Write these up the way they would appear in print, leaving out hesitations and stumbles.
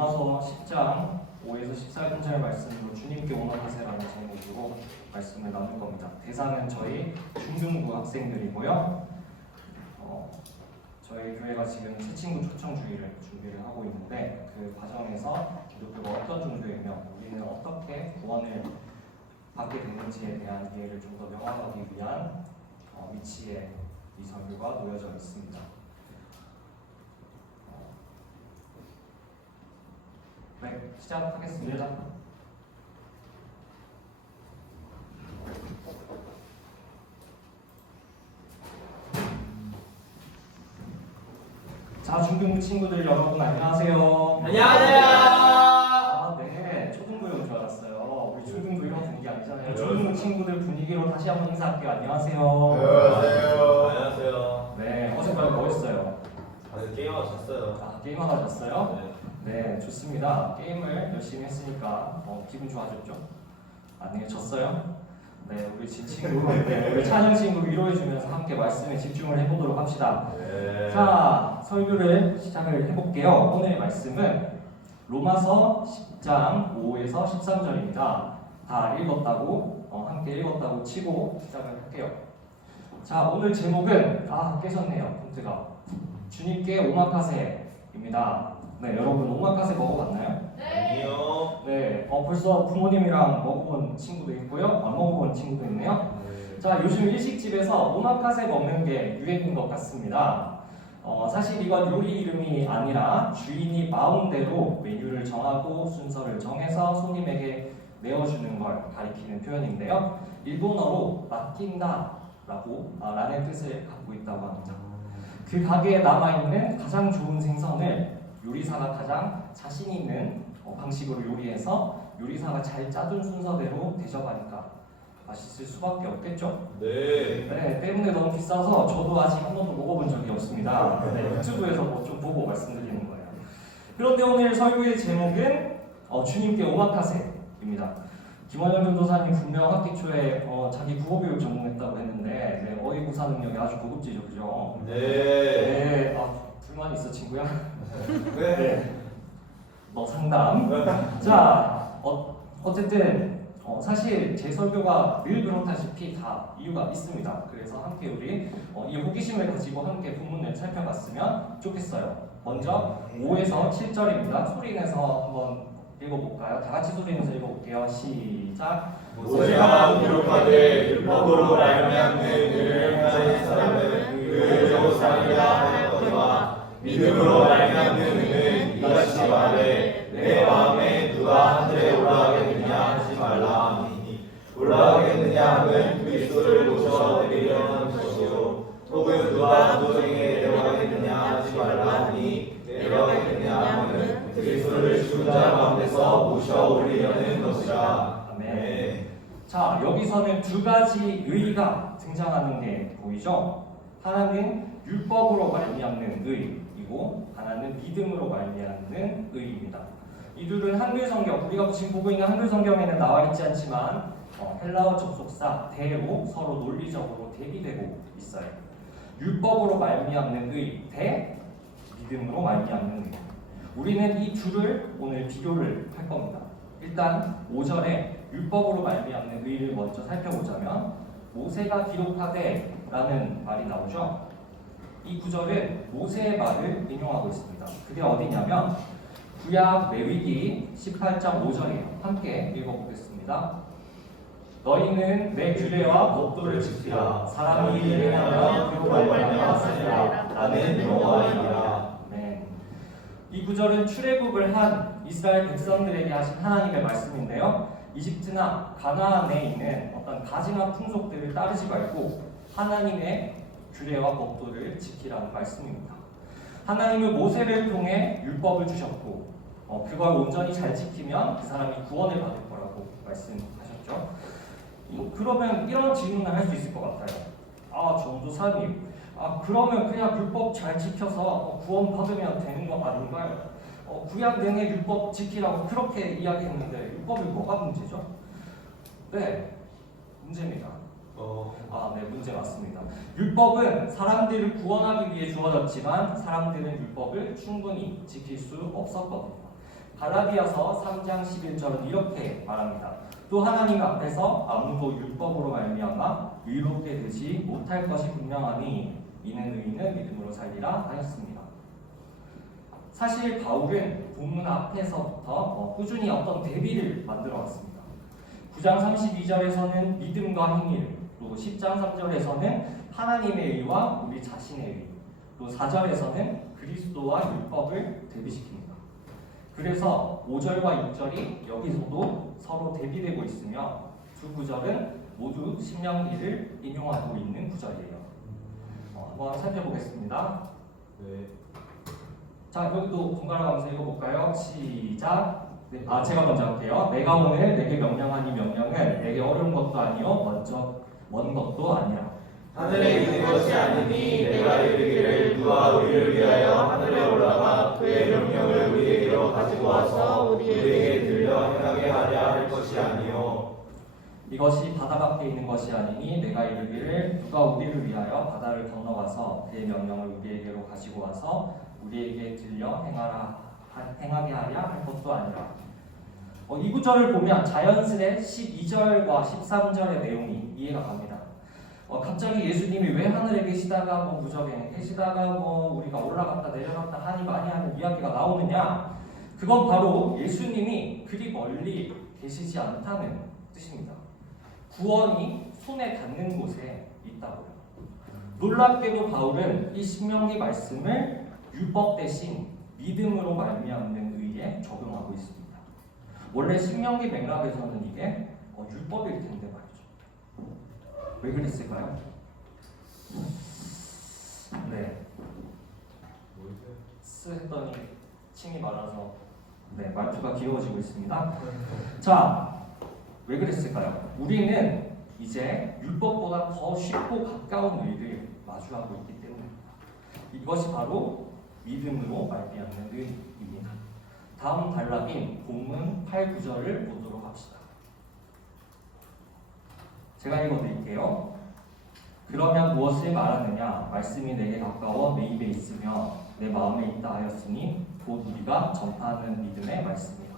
로마서 10장 5에서 14절의 말씀으로 주님께 오마카세라는 제목으로 말씀을 나눌 겁니다. 대상은 저희 중등부 학생들이고요. 저희 교회가 지금 새 친구 초청 주일을 준비를 하고 있는데 그 과정에서 기독교가 어떤 종교이며 우리는 어떻게 구원을 받게 되는지에 대한 이해를 좀 더 명확하기 위한 위치에 이 설교가 놓여져 있습니다. 네, 시작하겠습니다. 자, 중등부 친구들 여러분 안녕하세요. 안녕하세요. 아, 네, 초등부인 줄 알았어요. 우리 중등부 이런 분위기 아니잖아요. 초등부 친구들 분위기로 다시 한번 인사할게요. 안녕하세요. 안녕하세요. 안녕하세요. 네, 어제까지 뭐 했어요? 게임하고 잤어요. 아, 게임하다 잤어요? 네. 네, 좋습니다. 게임을 열심히 했으니까 기분 좋아졌죠? 아니요, 졌어요? 네, 우리 친구, 네, 우리 찬영 친구 위로해주면서 함께 말씀에 집중을 해보도록 합시다. 네. 자, 설교를 시작을 해볼게요. 오늘의 말씀은 로마서 10장 5에서 13절입니다. 다 읽었다고, 함께 읽었다고 치고 시작을 할게요. 자, 오늘 제목은, 깨셨네요, 폰트가. 주님께 오마카세입니다. 네, 여러분 오마카세 먹어봤나요? 아니요. 네, 벌써 부모님이랑 먹어본 친구도 있고요, 안 먹어본 친구도 있네요. 자, 요즘 일식집에서 오마카세 먹는 게 유행인 것 같습니다. 사실 이건 요리 이름이 아니라 주인이 마음대로 메뉴를 정하고 순서를 정해서 손님에게 내어주는 걸 가리키는 표현인데요. 일본어로 맡긴다 라는 뜻을 갖고 있다고 합니다. 그 가게에 남아있는 가장 좋은 생선을 요리사가 가장 자신 있는 방식으로 요리해서 요리사가 잘 짜둔 순서대로 대접하니까 맛있을 수밖에 없겠죠? 네. 네, 때문에 너무 비싸서 저도 아직 한 번도 먹어본 적이 없습니다. 네, 유튜브에서 뭐 좀 보고 말씀드리는 거예요. 그런데 오늘 설교의 제목은 주님께 오마카세입니다. 김원영 전도사님 분명 학기 초에 자기 국어교육 전공했다고 했는데 네, 어휘구사 능력이 아주 고급지죠, 그죠? 네. 네, 불만 있어 친구야? 네. 너 상담. 자, 어쨌든 사실 제 설교가 늘 그렇다시피 다 이유가 있습니다. 그래서 함께 우리 이 호기심을 가지고 함께 본문을 살펴봤으면 좋겠어요. 먼저 5에서 7절입니다. 소리 내서 한번 읽어볼까요? 다 같이 소리 내서 읽어볼게요. 시작. 모세가 기록하되 율법으로 말미암는 그를 행하는 사람은 그 조상이라 하였거니와 믿음으로 말미암는 그는 이같이 말해 내 마음에 누가 하늘에 올라가겠느냐 하지 말라 하니 올라가겠느냐 하면 그리스도를 모셔드리려는 것이요 혹은 누가 도중에 내려가겠느냐 하지 말라 하니 내려가겠느냐 하면 그리스도를 죽은 자 가운데서 모셔 올리려는 것이라. 아멘. 자, 여기서는 두 가지 의가 등장하는 게 보이죠? 하나는 율법으로 말미암는 의이고 하나는 믿음으로 말미암는 의입니다. 이 둘은 한글 성경, 우리가 지금 보고 있는 한글 성경에는 나와 있지 않지만 헬라어 접속사 대로 서로 논리적으로 대비되고 있어요. 율법으로 말미암는 의 대 믿음으로 말미암는 의. 우리는 이 둘을 오늘 비교를 할 겁니다. 일단 5절에 율법으로 말미암는 의를 먼저 살펴보자면 모세가 기록하되 라는 말이 나오죠. 이 구절은 모세의 말을 인용하고 있습니다. 그게 어디냐면 구약 레위기 18장 5절이에요. 함께 읽어보겠습니다. 너희는 내 규례와 법도를 지키라. 사람이 이를 행하면 그로 말미암아 살리라. 나는 여호와이니라. 네. 이 구절은 출애굽을 한 이스라엘 백성들에게 하신 하나님의 말씀인데요. 이집트나 가나안에 있는 어떤 가증한 풍속들을 따르지 말고 하나님의 규례와 법도를 지키라는 말씀입니다. 하나님은 모세를 통해 율법을 주셨고 그걸 온전히 잘 지키면 그 사람이 구원을 받을 거라고 말씀하셨죠. 그러면 이런 질문을 할 수 있을 것 같아요. 전도사님, 그러면 그냥 율법 잘 지켜서 구원 받으면 되는 거 아닌가요? 구약 내내 율법 지키라고 그렇게 이야기했는데 율법이 뭐가 문제죠? 네, 문제입니다. 네, 문제 맞습니다. 율법은 사람들을 구원하기 위해 주어졌지만 사람들은 율법을 충분히 지킬 수 없었거든요. 갈라디아서 3장 11절은 이렇게 말합니다. 또 하나님 앞에서 아무도 율법으로 말미암아 의롭게 되지 못할 것이 분명하니 이는 의인은 믿음으로 살리라 하였습니다. 사실 바울은 본문 앞에서부터 꾸준히 어떤 대비를 만들어 왔습니다. 9장 32절에서는 믿음과 행위를, 또 10장 3절에서는 하나님의 의와 우리 자신의 의, 또 4절에서는 그리스도와 율법을 대비시킵니다. 그래서 5절과 6절이 여기서도 서로 대비되고 있으며 두 구절은 모두 신명기를 인용하고 있는 구절이에요. 한번 살펴보겠습니다. 네. 자, 여기도 번갈아 가면서 읽어볼까요? 시작. 네, 제가 먼저 할게요. 내가 오늘 내게 명령한 이 명령은 내게 어려운 것도 아니요 먼 것도 아니라 하늘에 있는 것이 아니니 내가 이르기를 누가 우리를 위하여 하늘에 올라가 그의 명령을 우리에게로 가지고 와서 우리에게 들려 행하게 하랴 할 것이 아니요 이것이 바다 밖에 있는 것이 아니니 내가 이르기를 누가 우리를 위하여 바다를 건너가서 그의 명령을 우리에게로 가지고 와서 우리에게 들려 행하게 하랴 할 것도 아니라. 이 구절을 보면 자연스레 12절과 13절의 내용이 이해가 갑니다. 갑자기 예수님이 왜 하늘에 계시다가 무적에 계시다가 우리가 올라갔다 내려갔다 하니 많이 하는 이야기가 나오느냐? 그건 바로 예수님이 그리 멀리 계시지 않다는 뜻입니다. 구원이 손에 닿는 곳에 있다고요. 놀랍게도 바울은 이 신명기 말씀을 율법 대신 믿음으로 말미암는 의에 적용하고 있습니다. 원래 신명기 맥락에서는 이게 율법일 텐데 말이죠. 왜 그랬을까요? 네. 했더니 침이 말아서 말투가 귀여워지고 있습니다. 자, 왜 그랬을까요? 우리는 이제 율법보다 더 쉽고 가까운 의를 마주하고 있기 때문입니다. 이것이 바로 믿음으로 말미암는 의입니다. 다음 단락인 본문 8, 9절을 보도록 합시다. 제가 읽어드릴게요. 그러면 무엇을 말하느냐? 말씀이 내게 가까워 내 입에 있으며 내 마음에 있다 하였으니 곧 우리가 전파하는 믿음의 말씀이라.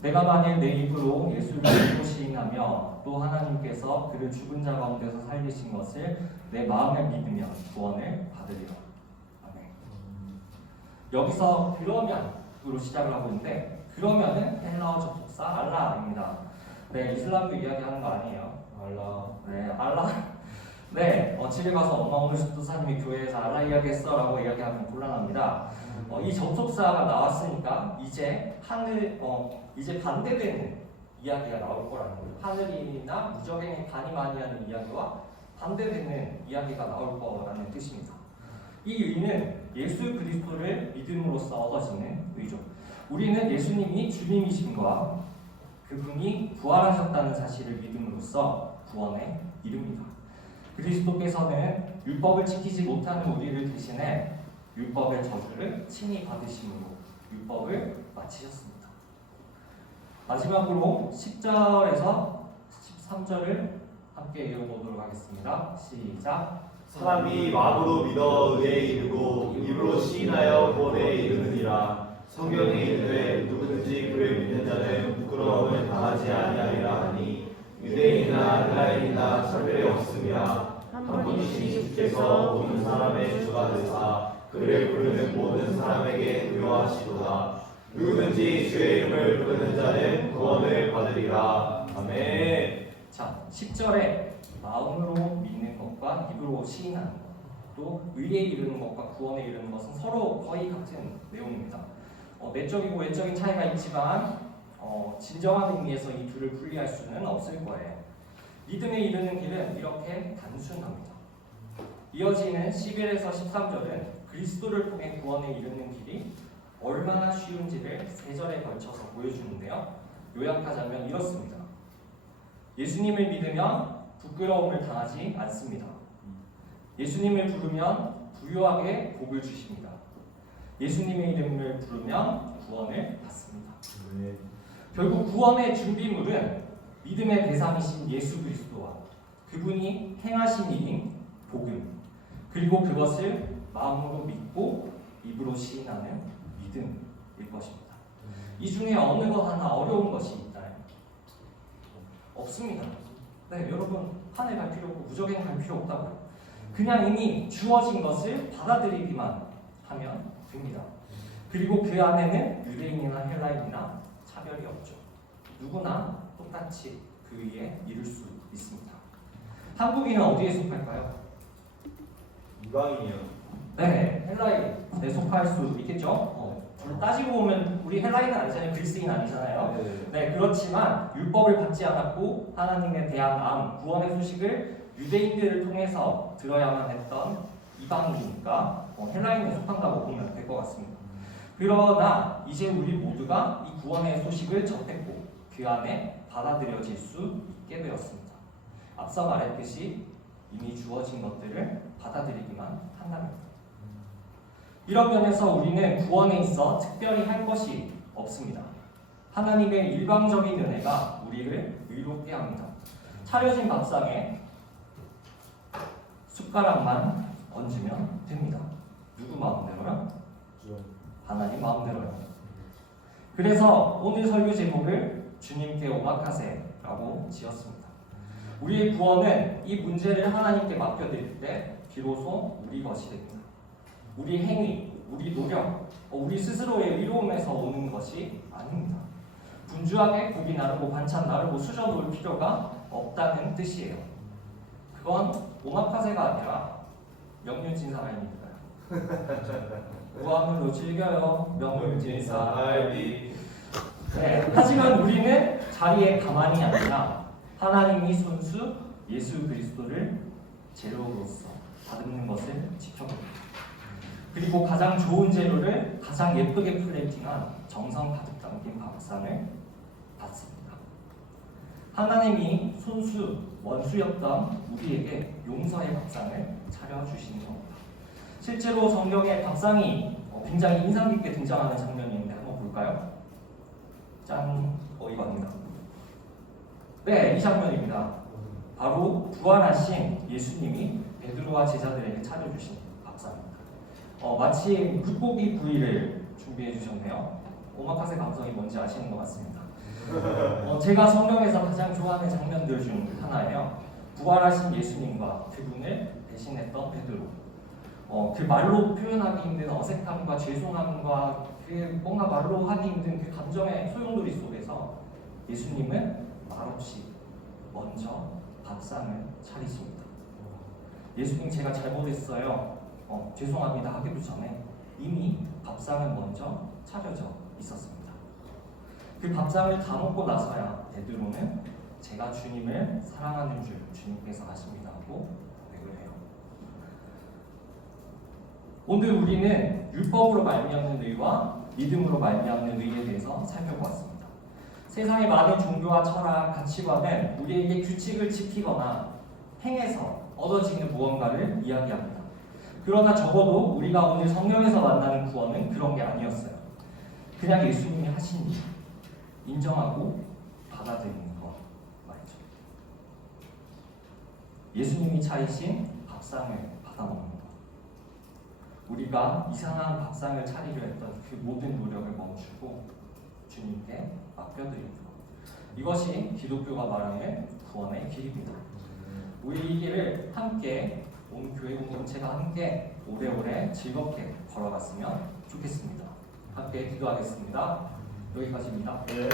내가 만일 내 입으로 예수를 믿고 시인하며 또 하나님께서 그를 죽은 자 가운데서 살리신 것을 내 마음에 믿으면 구원을 받으리라. 아멘. 여기서 그러면으로 시작을 하고 있는데 그러면은 헬라어 접속사 알라입니다. 네, 이슬람도 이야기하는 거 아니에요. 알라. 네, 알라. 네, 집에 가서 엄마 오늘 집도사님이 교회에서 알라 이야기했어 라고 이야기하면 곤란합니다. 이 접속사가 나왔으니까 이제 이제 반대되는 이야기가 나올 거라는 거예요. 하늘이나 무적행이 간이 많이 하는 이야기와 반대되는 이야기가 나올 거라는 뜻입니다. 이 의는 예수 그리스도를 믿음으로써 얻어지는 의죠. 우리는 예수님이 주님이심과 그분이 부활하셨다는 사실을 믿음으로써 구원에 이릅니다. 그리스도께서는 율법을 지키지 못하는 우리를 대신해 율법의 저주를 친히 받으심으로 율법을 마치셨습니다. 마지막으로 10절에서 13절을 함께 읽어보도록 하겠습니다. 시작. 사람이 마음으로 믿어 의에 이르고 입으로 시인하여 구원에 이르느니라. 성경에 이르되 누구든지 그를 믿는 자는 부끄러움을 당하지 아니하리라 하니 유대인이나 헬라인이나 차별이 없으며 한 분이신 주께서 모든 사람의 주가 되사 그를 부르는 모든 사람에게 부여하시도다. 누구든지 주의 이름을 부르는 자는 구원을 받으리라. 아멘. 자, 10절에 마음으로 믿는 것과 입으로 시인하는 것, 또 의에 이르는 것과 구원에 이르는 것은 서로 거의 같은 내용입니다. 내적이고 외적인 차이가 있지만 진정한 의미에서 이 둘을 분리할 수는 없을 거예요. 믿음에 이르는 길은 이렇게 단순합니다. 이어지는 11에서 13절은 그리스도를 통해 구원에 이르는 길이 얼마나 쉬운지를 3절에 걸쳐서 보여주는데요. 요약하자면 이렇습니다. 예수님을 믿으면 부끄러움을 당하지 않습니다. 예수님을 부르면 부유하게 복을 주십니다. 예수님의 이름을 부르면 구원을 받습니다. 결국 구원의 준비물은 믿음의 대상이신 예수 그리스도와 그분이 행하신 일인 복음, 그리고 그것을 마음으로 믿고 입으로 시인하는 믿음일 것입니다. 이 중에 어느 것 하나 어려운 것이 있나요? 없습니다. 네, 여러분 판에 갈 필요 없고 무적행 갈 필요 없다고요. 그냥 이미 주어진 것을 받아들이기만 하면 됩니다. 그리고 그 안에는 유대인이나 헬라인이나 차별이 없죠. 누구나 똑같이 그 위에 이룰 수 있습니다. 한국인은 어디에 속할까요? 이방인이요. 네, 헬라인에 속할 수 있겠죠. 따지고 보면 우리 헬라인은 아니잖아요. 그리스인 아니잖아요. 네, 그렇지만 율법을 받지 않았고 하나님에 대한 구원의 소식을 유대인들을 통해서 들어야만 했던 이방인이니까 헬라인에 속한다고 보면 될 것 같습니다. 그러나 이제 우리 모두가 이 구원의 소식을 접했고 그 안에 받아들여질 수 있게 되었습니다. 앞서 말했듯이 이미 주어진 것들을 받아들이기만 한다면 이런 면에서 우리는 구원에 있어 특별히 할 것이 없습니다. 하나님의 일방적인 은혜가 우리를 의롭게 합니다. 차려진 밥상에 숟가락만 얹으면 됩니다. 누구 마음대로요? 하나님 마음대로요. 그래서 오늘 설교 제목을 주님께 오마카세라고 지었습니다. 우리의 구원은 이 문제를 하나님께 맡겨드릴 때 비로소 우리 것이 됩니다. 우리 행위, 우리 노력, 우리 스스로의 의로움에서 오는 것이 아닙니다. 분주하게 고기 나르고 반찬 나르고 수저 놓을 필요가 없다는 뜻이에요. 그건 오마카세가 아니라 명륜진사갈비니까요. 무함으로 즐겨요. 명륜진사갈비. 네, 하지만 우리는 자리에 가만히 앉아 하나님이 손수 예수 그리스도를 재료로서 다듬는 것을 지켜봅니다. 그리고 가장 좋은 재료를 가장 예쁘게 플레이팅한 정성 가득 담긴 밥상을 받습니다. 하나님이 손수, 원수였던 우리에게 용서의 밥상을 차려주시는 겁니다. 실제로 성경에 밥상이 굉장히 인상 깊게 등장하는 장면인데 한번 볼까요? 짠! 이겁니다. 네, 이 장면입니다. 바로 부활하신 예수님이 베드로와 제자들에게 차려주신 밥상입니다. 마침 불고기 구이를 준비해 주셨네요. 오마카세 감성이 뭔지 아시는 것 같습니다. 제가 성경에서 가장 좋아하는 장면들 중 하나예요. 부활하신 예수님과 그분을 대신했던 베드로. 그 말로 표현하기 힘든 어색함과 죄송함과 그 뭔가 말로 하기 힘든 그 감정의 소용돌이 속에서 예수님은 말없이 먼저 밥상을 차리십니다. 예수님 제가 잘못했어요. 죄송합니다 하기도 전에 이미 밥상은 먼저 차려져 있었습니다. 그 밥상을 다 먹고 나서야 베드로는 제가 주님을 사랑하는 줄 주님께서 아십니다 하고 고백을 해요. 오늘 우리는 율법으로 말미암는 의와 믿음으로 말미암는 의에 대해서 살펴보았습니다. 세상의 많은 종교와 철학, 가치관은 우리에게 규칙을 지키거나 행해서 얻어지는 무언가를 이야기합니다. 그러나 적어도 우리가 오늘 성경에서 만나는 구원은 그런 게 아니었어요. 그냥 예수님이 하신 일, 인정하고 받아들이는 것 말이죠. 예수님이 차리신 밥상을 받아 먹는 것. 우리가 이상한 밥상을 차리려 했던 그 모든 노력을 멈추고 주님께 맡겨드리는 것. 이것이 기독교가 말하는 구원의 길입니다. 우리 이 길을 함께 온 교회 공동체가 함께 오래오래 즐겁게 걸어갔으면 좋겠습니다. 함께 기도하겠습니다. 여기까지입니다. 네.